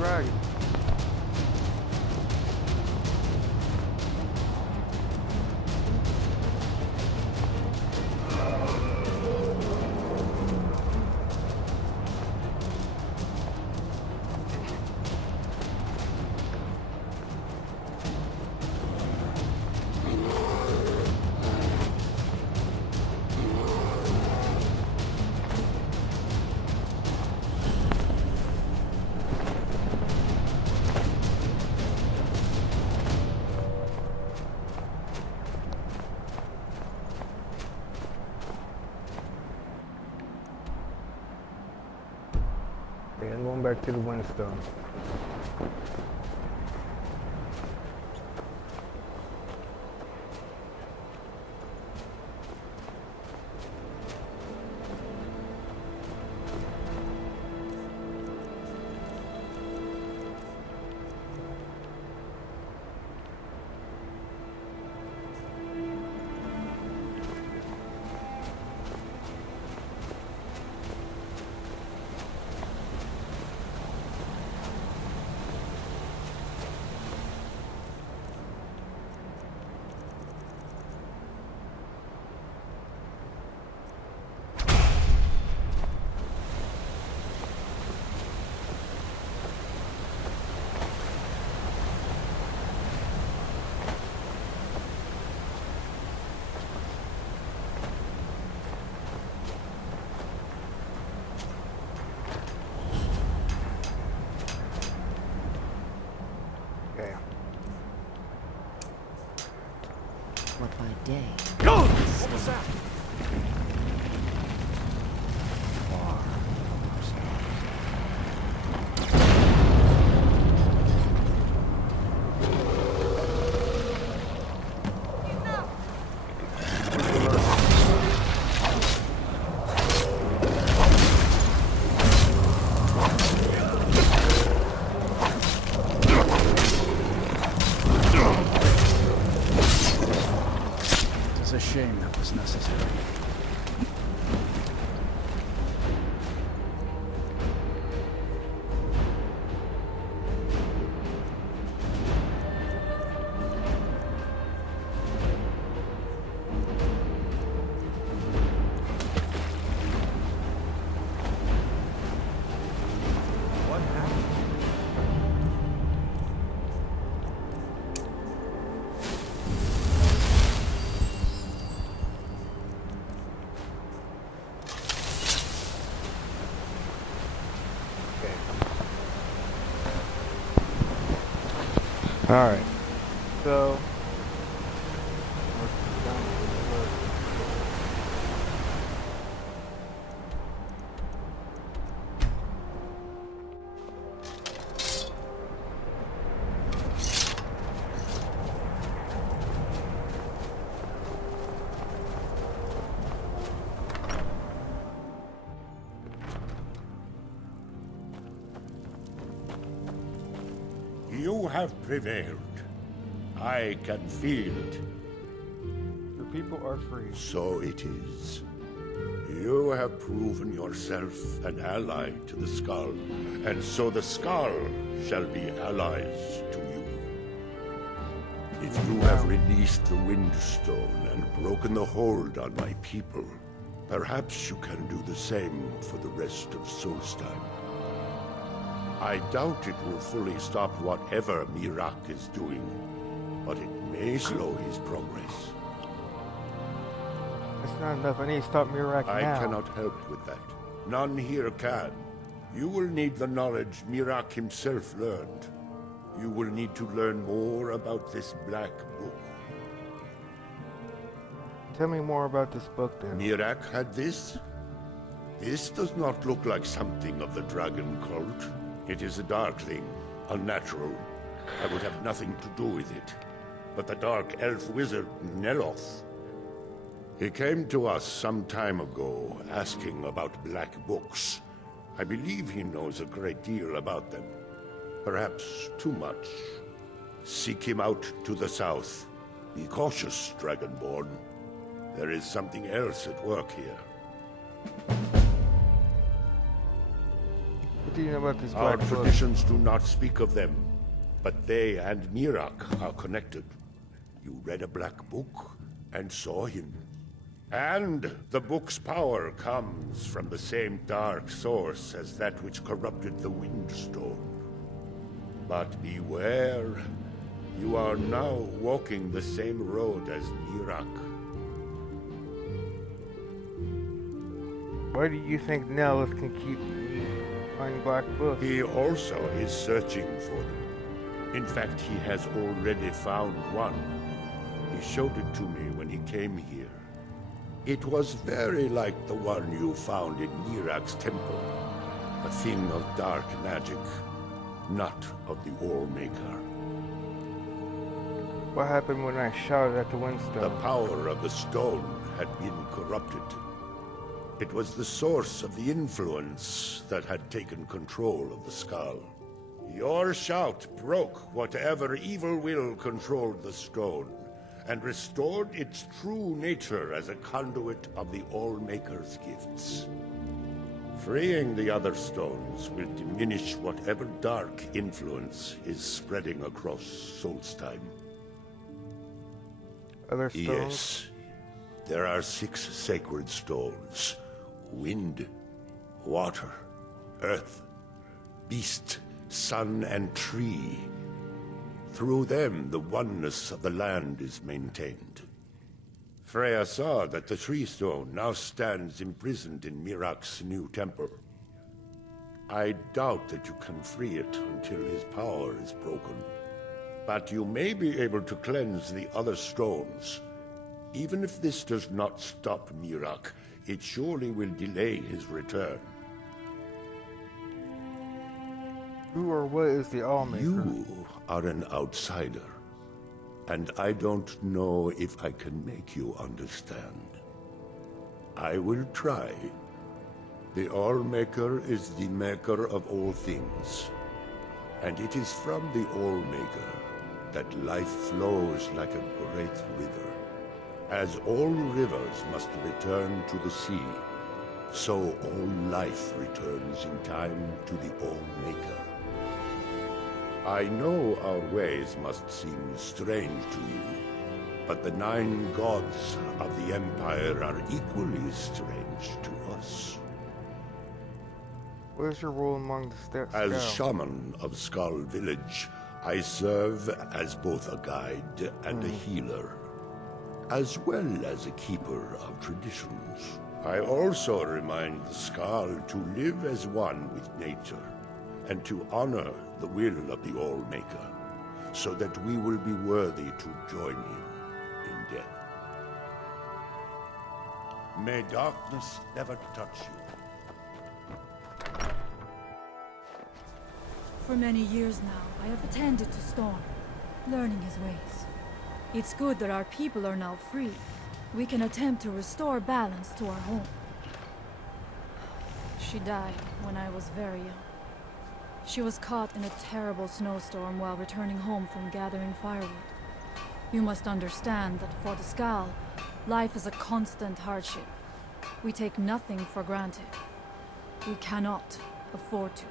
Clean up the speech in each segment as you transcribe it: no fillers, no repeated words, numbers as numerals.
dragon. Yeah, I'm going back to the Windstone. What by day? Go! What was that? It's a shame that was necessary. What happened? Alright. So You have prevailed. I can feel it. the people are free. So it is. You have proven yourself an ally to the Skull, and so the Skull shall be allies to you. If you have released the Windstone and broken the hold on my people, perhaps you can do the same for the rest of Solstheim. I doubt it will fully stop whatever Miraak is doing, but it may slow his progress. That's not enough. I need to stop Miraak I now. cannot help with that. None here can. You will need the knowledge Miraak himself learned. You will need to learn more about this Black Book. Tell me more about this book then. Miraak had this? This does not look like something of the dragon cult. It is a dark thing, unnatural. I would have nothing to do with it. But the dark elf wizard, Neloth, he came to us some time ago, asking about black books. I believe he knows a great deal about them. Perhaps too much. Seek him out to the south. Be cautious, Dragonborn. There is something else at work here. What do you know about these Our black books? traditions do not speak of them, but they and Mirak are connected. You read a black book and saw him. And the book's power comes from the same dark source as that which corrupted the Windstone. But beware, you are now walking the same road as Mirak. Why do you think Nellis can keep finding black books? He also is searching for them. In fact, he has already found one. He showed it to me when he came here. It was very like the one you found in Mirak's temple. A thing of dark magic, not of the All-Maker. What happened when I shouted at the The Windstone? power of the stone had been corrupted. It was the source of the influence that had taken control of the skull. Your shout broke whatever evil will controlled the stone, and restored its true nature as a conduit of the All-Maker's gifts. Freeing the other stones will diminish whatever dark influence is spreading across Solstheim. Other stones? Yes. There are 6 sacred stones. Wind, water, earth, beast, sun, and tree. Through them, the oneness of the land is maintained. Freya saw that the tree stone now stands imprisoned in Mirak's new temple. I doubt that you can free it until his power is broken. But you may be able to cleanse the other stones. Even if this does not stop Mirak, it surely will delay his return. Who or what is the All-Maker? You are an outsider, and I don't know if I can make you understand. I will try. The All-Maker is the maker of all things, and it is from the All-Maker that life flows like a great river. As all rivers must return to the sea, so all life returns in time to the All-Maker. I know our ways must seem strange to you, but the 9 gods of the Empire are equally strange to us. What is your role among the As Scouts? shaman of Skull Village, I serve as both a guide and a healer, as well as a keeper of traditions. I also remind the Skull to live as one with nature, and to honor the will of the All-Maker, so that we will be worthy to join him in death. May darkness never touch you. For many years now, I have attended to Storm, learning his ways. It's good that our people are now free. We can attempt to restore balance to our home. She died when I was very young. She was caught in a terrible snowstorm while returning home from gathering firewood. You must understand that for the Skal, life is a constant hardship. We take nothing for granted. We cannot afford to.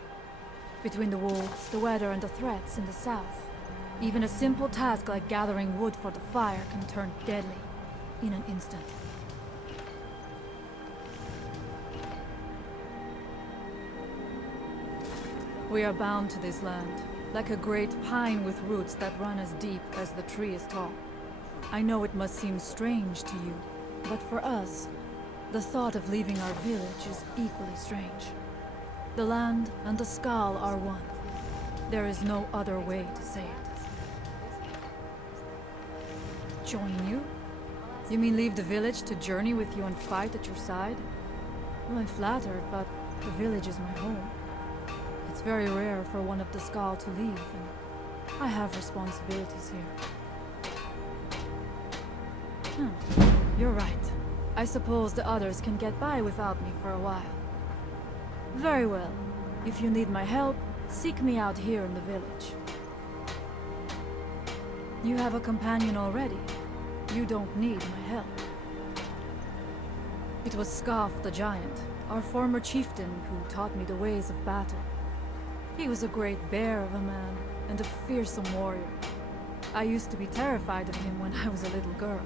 Between the wolves, the weather, and the threats in the south, even a simple task like gathering wood for the fire can turn deadly in an instant. We are bound to this land, like a great pine with roots that run as deep as the tree is tall. I know it must seem strange to you, but for us, the thought of leaving our village is equally strange. The land and the Skal are one. There is no other way to say it. Join you? You mean leave the village to journey with you and fight at your side? Well, I'm flattered, but the village is my home. It's very rare for one of the Skal to leave, and I have responsibilities here. You're right. I suppose the others can get by without me for a while. Very well. If you need my help, seek me out here in the village. You have a companion already. You don't need my help. It was Scarf the Giant, our former chieftain, who taught me the ways of battle. He was a great bear of a man, and a fearsome warrior. I used to be terrified of him when I was a little girl.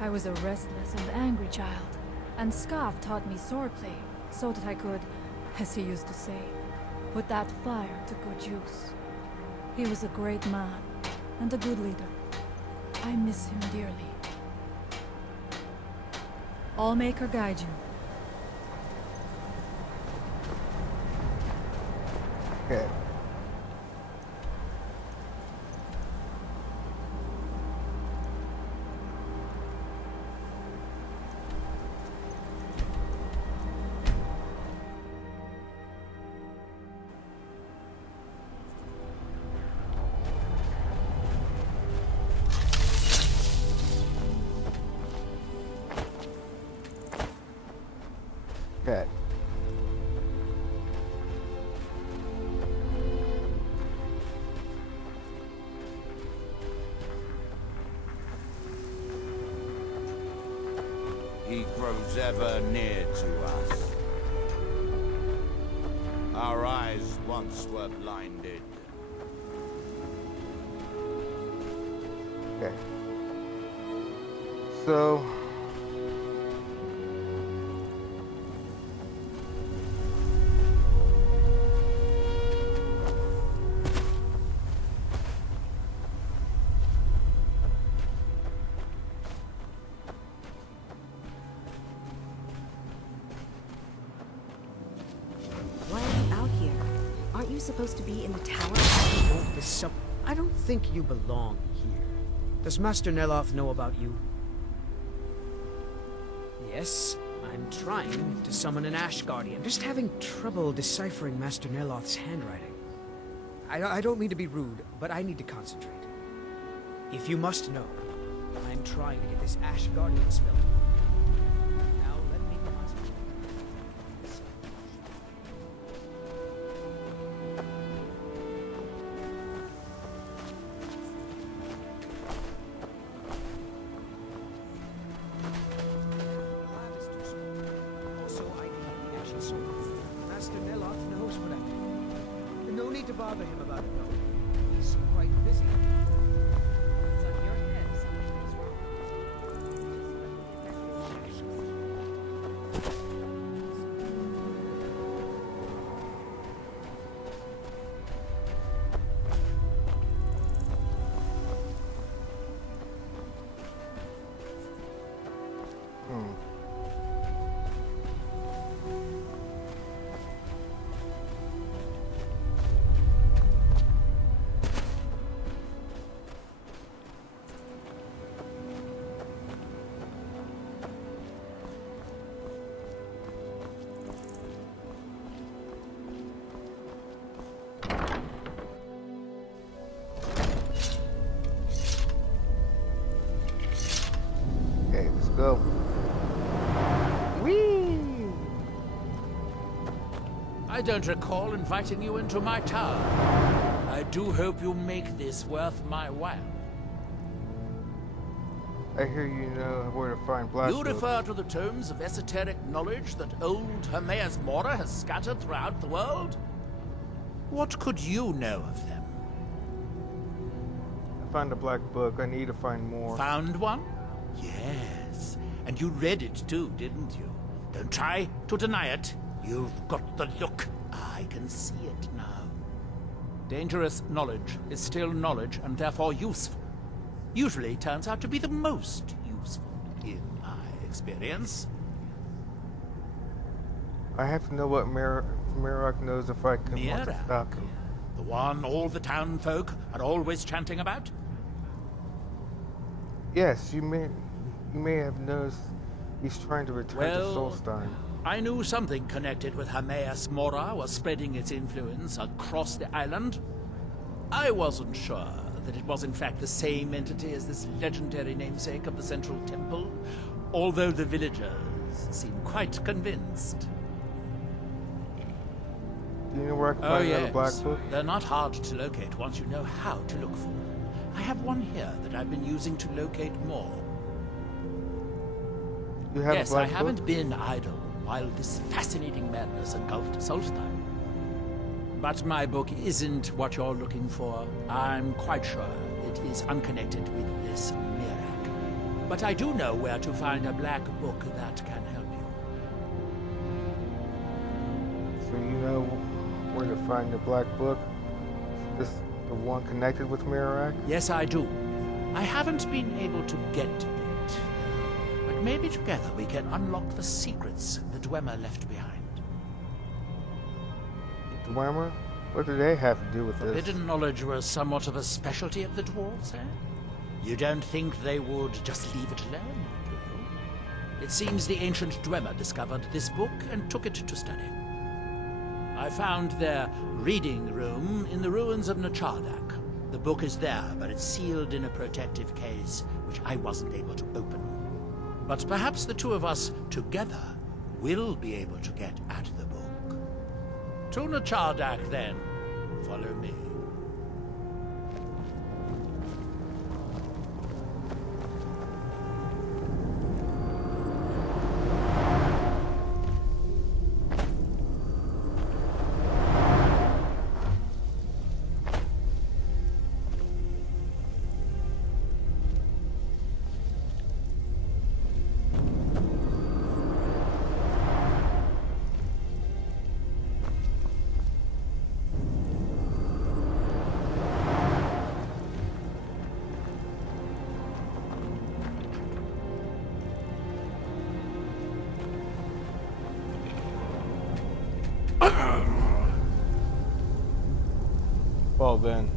I was a restless and angry child, and Scarf taught me swordplay, so that I could, as he used to say, put that fire to good use. He was a great man, and a good leader. I miss him dearly. I'll make her guide you. Okay. Okay. He grows ever near to us. Our eyes once were blinded. Okay. So Why are you out here? Aren't you supposed to be in the tower? I don't think you belong here. Does Master Neloth know about you? Yes, I'm trying to summon an Ash Guardian. Just having trouble deciphering Master Neloth's handwriting. I don't mean to be rude, but I need to concentrate. If you must know, I'm trying to get this Ash Guardian spell. Now let me concentrate. Also, I need the Ashen Sword. Master Neloth knows what I mean. No need to bother him about it, though. He's quite busy. It's on your head. Something is wrong. okay, let's go. Whee! I don't recall inviting you into my tower. I do hope you make this worth my while. I hear you know where to find Black You refer to the tomes of esoteric knowledge that old Hermaeus Mora has scattered throughout the world? What could you know of them? I found a black book. I need to find more. Found one? Yes. And you read it too, didn't you? Don't try to deny it. You've got the look. I can see it now. Dangerous knowledge is still knowledge and therefore useful. Usually turns out to be the most useful, in my experience. I have to know what Mirok knows if I can want to Mira, stop him. the one all the town folk are always chanting about? Yes, you may have noticed he's trying to return to Solstein. I knew something connected with Hermaeus Mora was spreading its influence across the island. I wasn't sure that it was in fact the same entity as this legendary namesake of the Central Temple, although the villagers seem quite convinced. Do you know where I can Oh find another black yes, book? they're not hard to locate once you know how to look for them. I have one here that I've been using to locate more. You have Yes, a black I book? haven't been idle while this fascinating madness engulfed Solstein. But my book isn't what you're looking for. I'm quite sure it is unconnected with this Mirak. But I do know where to find a black book that can help you. So you know where to find the black book? Is this the one connected with Mirak? Yes, I do. I haven't been able to get to it, but maybe together we can unlock the secrets the Dwemer left behind. Dwemer? What do they have to do with this? Forbidden knowledge was somewhat of a specialty of the dwarves, eh? You don't think they would just leave it alone, do you? It seems the ancient Dwemer discovered this book and took it to study. I found their reading room in the ruins of Nachardak. The book is there, but it's sealed in a protective case, which I wasn't able to open. But perhaps the two of us together will be able to get at the book. To Nachardak, then. Follow me. Well then.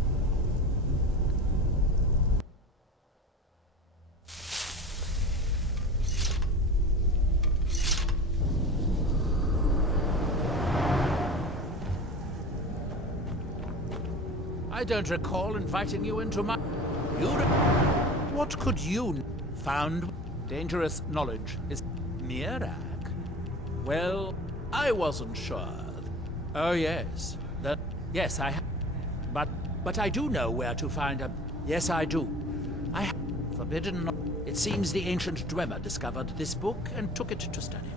I don't recall inviting you into my... What could you... Found dangerous knowledge is... Mirak? Well, I wasn't sure. Oh, yes. Yes, I... But I do know where to find a... Yes, I do. Forbidden... It seems the ancient Dwemer discovered this book and took it to study.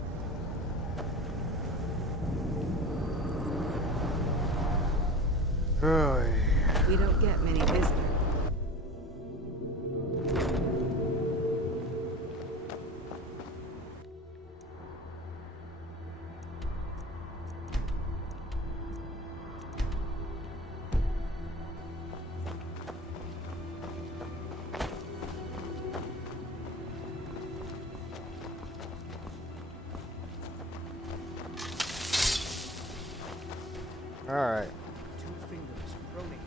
We don't get many visitors. Alright. Two fingers proning.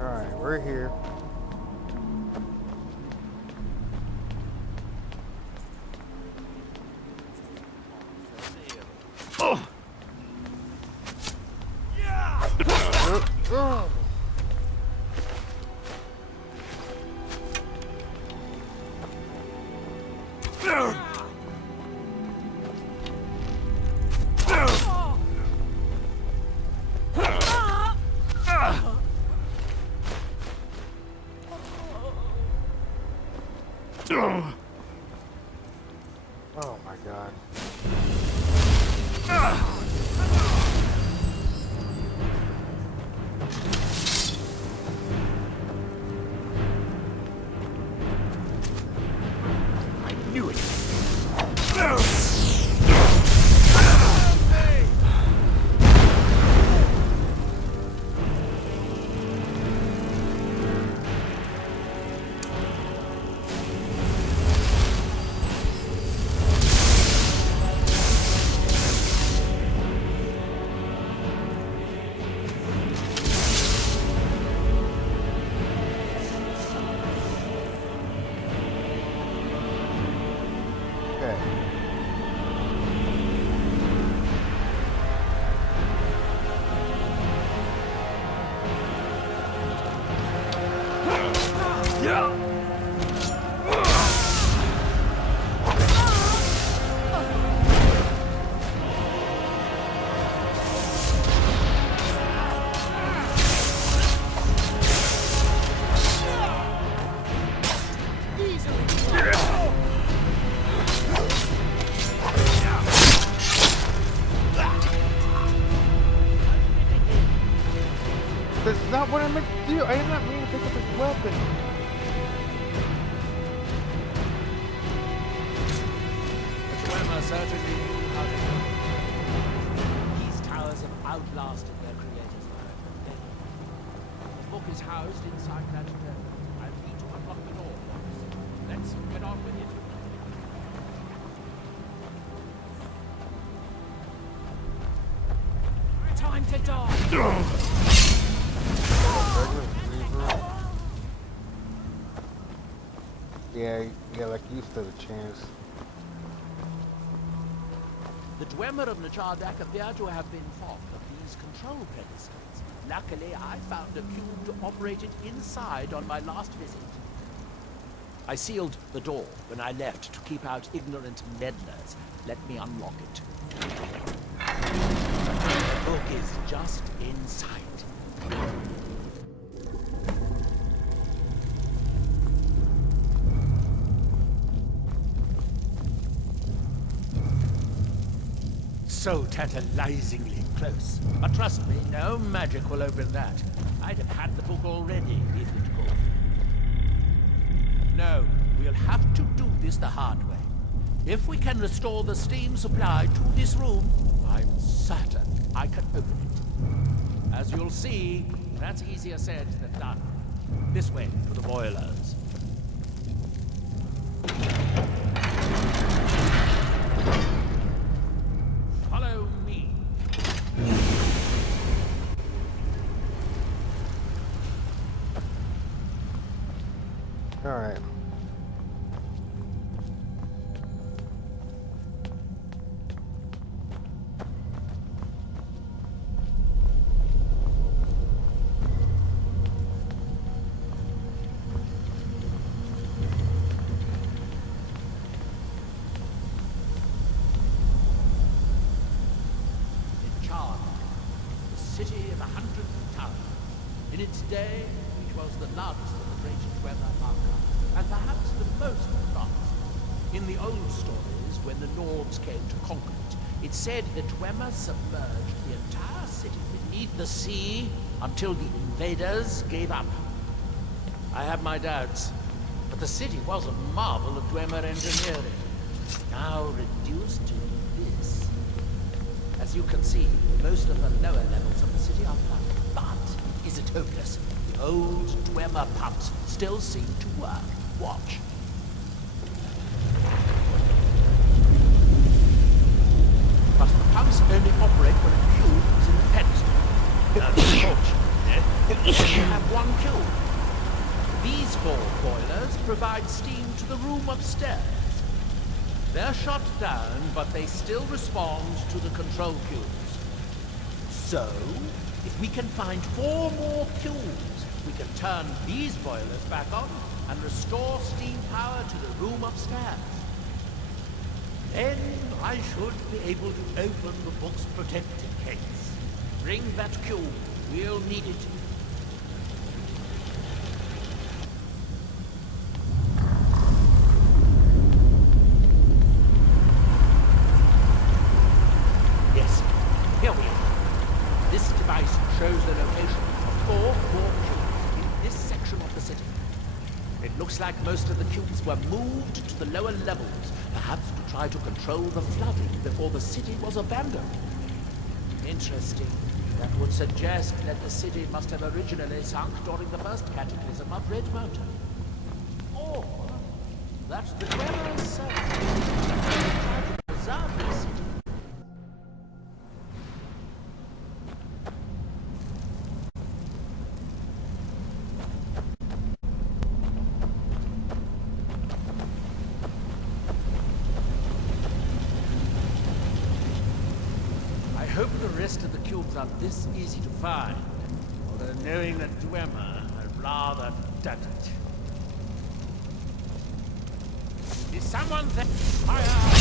Alright, we're here. Oh. Oh my god. I knew it. what I meant to do. I did not mean to pick up his weapon. Dwemer certainly knew how to do it. These towers have outlasted their creators by a day. The book is housed inside that dome. I need to unlock the door once. Let's get on with it. Time to die. Yeah, like you stood a chance. The Dwemer of Nachardak appear to have been fond of these control pedestals. Luckily, I found a cube to operate it inside on my last visit. I sealed the door when I left to keep out ignorant meddlers. Let me unlock it. The book is just inside. So tantalizingly close. But trust me, no magic will open that. I'd have had the book already if it could. No, we'll have to do this the hard way. If we can restore the steam supply to this room, I'm certain I can open it. As you'll see, that's easier said than done. This way to the boilers. Follow me. All right. City of 100 towers. In its day, it was the largest of the great Dwemer archives, and perhaps the most advanced. In the old stories, when the Nords came to conquer it, it said that Dwemer submerged the entire city beneath the sea until the invaders gave up. I have my doubts, but the city was a marvel of Dwemer engineering, now reduced to this. As you can see, most of the lower levels of the city are flooded. But is it hopeless? The old Dwemer pumps still seem to work. Watch. But the pumps only operate when a cube is in the pedestal. Unfortunately, you have one cube. These 4 boilers provide steam to the room upstairs. They're shut down, but they still respond to the control cubes. So, if we can find 4 more cubes, we can turn these boilers back on and restore steam power to the room upstairs. Then I should be able to open the book's protected case. Bring that cube. We'll need it. Here we are. This device shows the location of 4 more cubes in this section of the city. It looks like most of the cubes were moved to the lower levels, perhaps to try to control the flooding before the city was abandoned. Interesting. That would suggest that the city must have originally sunk during the first cataclysm of Red Mountain. Or that the Dwemer tried to preserve the city. I hope the rest of the cubes are this easy to find. Although knowing a Dwemer, I'd rather done it. Is someone there? Fire!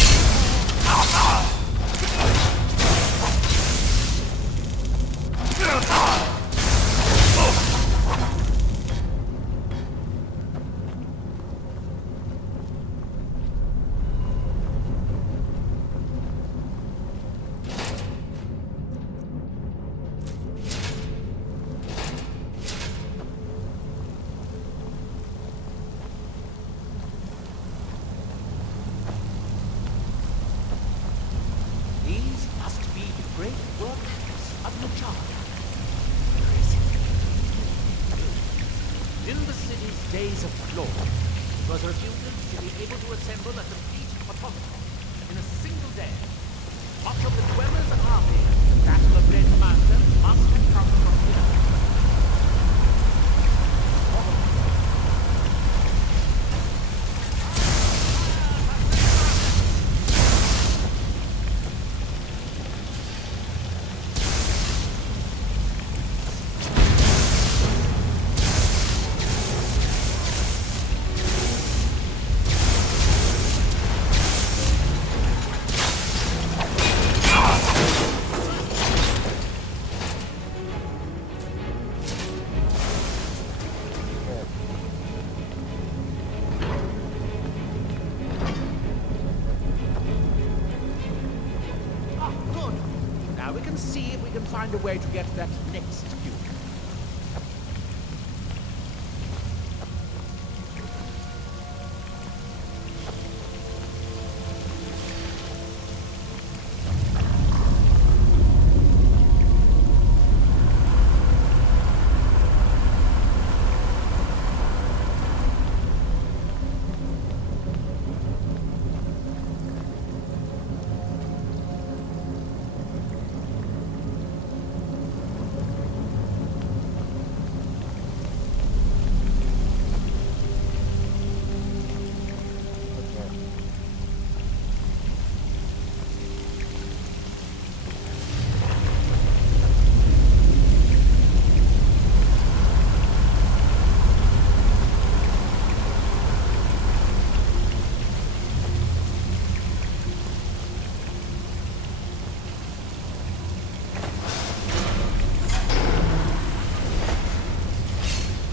days of glory. It was reputed to be able to assemble a complete automaton in a single day. Much of the dwellers are here. The Battle of Red Mountain must have come from here. Now we can see if we can find a way to get that next